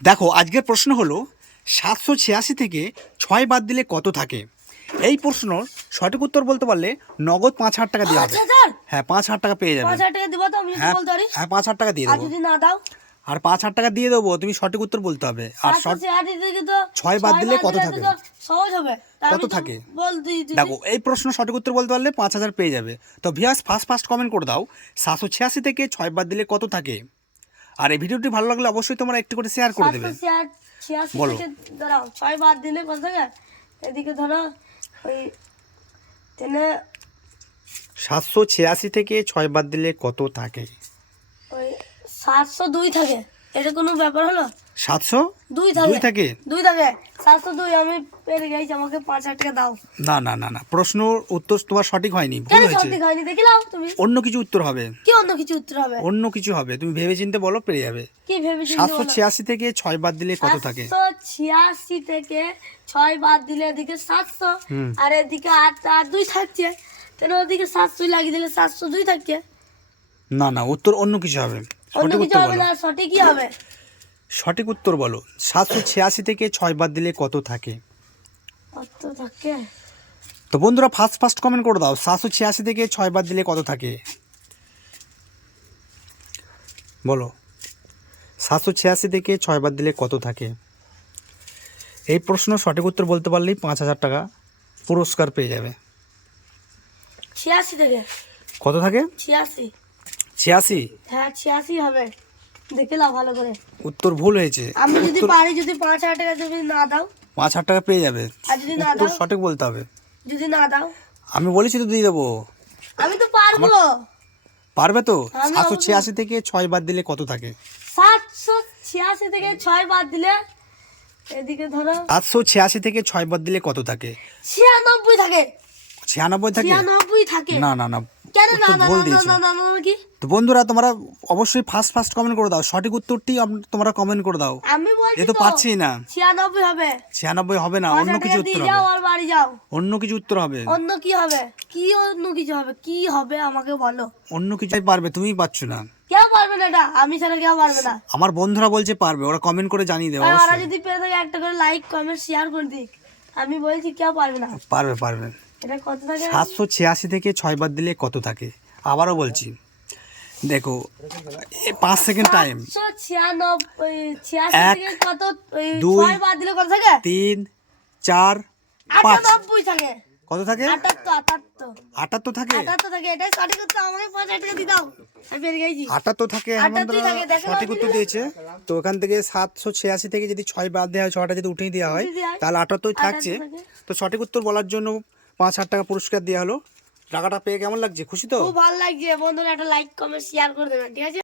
দেখো আজকের প্রশ্ন হলো সাতশো ছিয়াশি থেকে ছয় বাদ দিলে কত থাকে? এই প্রশ্ন সঠিক উত্তর বলতে পারলে নগদ পাঁচ হাজার টাকা দেওয়া পাঁচ হবে হ্যাঁ পাঁচ হাজার টাকা পেয়ে যাবে। হ্যাঁ হ্যাঁ পাঁচ হাজার টাকা দিয়ে দেবো। আর পাঁচ হাজার টাকা দিয়ে দেবো তুমি সঠিক উত্তর বলতে হবে। আর ছয় বাদ দিলে কত থাকে? কত থাকে? দেখো এই প্রশ্ন সঠিক উত্তর বলতে পারলে পাঁচ হাজার পেয়ে যাবে। তো ভিয়াস ফার্স্ট ফার্স্ট কমেন্ট করে দাও সাতশো ছিয়াশি থেকে ছয় বাদ দিলে কত থাকে? আর এই ভিডিওটি ভালো লাগলে অবশ্যই তোমরা একটু করে শেয়ার করে দেবে। বলো। দাঁড়াও ছয় বাদ দিলে কত থাকে এদিকে ধরো ওই তেনে সাতশো ছিয়াশি থেকে ছয় বাদ দিলে কত থাকে? ওই সাতশো দুই থাকে। এটা কোনো ব্যাপার হলো? সাতশো? দুই থাকে দুই থাকে? দুই থাকে। সাতশো দুই আমি পেরে গেছি আমাকে পাঁচ হাজার টাকা দাও। না না না না প্রশ্ন উত্তর তোমার সঠিক হয়নি ভুল হয়েছে। সত্যি হয়নি? দেখি নাও তুমি। অন্য কিছু উত্তর হবে। কি অন্য কিছু উত্তর হবে? অন্য কিছু হবে। তুমি ভেবে চিনতে বলো পেরে যাবে। কি ভেবেছি সাতশো ছিয়াশি থেকে ছয় বাদ দিলে কত থাকে? ছিয়াশি থেকে ছয় বাদ দিলে এদিকে সাতশো। আর এদিকে আট আর দুই থাকছে। তাহলে ওদিকে সাতশো লাগিয়ে দিলে সাতশো দুই থাকছে? না না উত্তর অন্য কিছু হবে। অন্য কিছু হবে না সঠিক কি হবে। সঠিক উত্তর বলো। সাতশো ছিয়াশি থেকে ছয় বাদ দিলে কত থাকে? কত থাকে? তো বন্ধুরা ফার্স্ট ফার্স্ট কমেন্ট করে দাও। সাতশো ছিয়াশি থেকে ছয় বাদ দিলে কত থাকে? বলো। সাতশো ছিয়াশি থেকে ছয় বাদ দিলে কত থাকে? এই প্রশ্ন সঠিক উত্তর বলতে পারলেই পাঁচ হাজার টাকা পুরস্কার পেয়ে যাবে। ছিয়াশি থেকে। কত থাকে? ছিয়াশি। ছিয়াশি? হ্যাঁ ছিয়াশি হবে। দেখে নাও ভালো করে। উত্তর ভুল হয়েছে। আমি যদি পারি যদি পাঁচ হাজার টাকা যদি না দাও। পাঁচ হাজার টাকা পেয়ে যাবে। আর যদি না দাও সঠিক বলতে হবে। যদি না দাও আমি বলেছি তো দিয়ে দেবো। আমি তো পারব। পারবে তো সাতশো ছিয়াশি থেকে ছয় বাদ দিলে কত থাকে? সাতশো ছিয়াশি থেকে ছয় বাদ দিলে এদিকে ধরো। সাতশো ছিয়াশি থেকে ছয় বাদ দিলে কত থাকে? ছিয়ানব্বই থাকে। ছিয়ানব্বই থাকে? ছিয়ানব্বই থাকে। না না না। তো বন্ধুরা তোমরা অবশ্যই ফার্স্ট ফার্স্ট কমেন্ট করে দাও। সঠিক উত্তরটি তোমরা কমেন্ট করে দাও। আমি বলছি তো পাচ্ছি না। ছিয়ানব্বই হবে। ছিয়ানব্বই হবে না অন্য কিছু উত্তর দিয়ে যাও আর বাড়ি যাও। অন্য কিছু উত্তর হবে। অন্য কি হবে? কি অন্য কিছু হবে? কি হবে আমাকে বলো। অন্য কিছু পারবে তুমিই পাচ্ছ না। কেউ পারবে না এটা। আমি ছাড়া কেউ পারবে না। আমার বন্ধুরা বলছে পারবে ওরা কমেন্ট করে জানিয়ে দেবে আর ওরা যদি পেয়ে থাকে একটা করে লাইক কমেন্ট শেয়ার করে দিক। আমি বলছি কেউ পারবে না। পারবে পারবে। সাতশো ছিয়াশি থেকে ছয় বাদ দিলে কত থাকে? আবারও বলছি। দেখো পাঁচ সেকেন্ড টাইম। এক, দুই, তিন চার পাঁচ। কত থাকে? আটাত্তর থাকে? আটাত্তর থাকে সঠিক উত্তর। দিয়েছে। তো ওখান থেকে সাতশো ছিয়াশি থেকে যদি ছয় বাদ দেওয়া হয় ছটা যদি উঠিয়ে দেওয়া হয় উঠিয়ে দেওয়া হয়, তাহলে আটাত্তর থাকছে। তো সঠিক উত্তর বলার জন্য পাঁচ হাজার টাকা পুরস্কার দেওয়া হলো। টাকাটা পেয়ে কেমন লাগছে? খুশি তো? ভালো লাগছে। বন্ধুরা একটা লাইক কমেন্ট শেয়ার করে দেবেন। ঠিক আছে?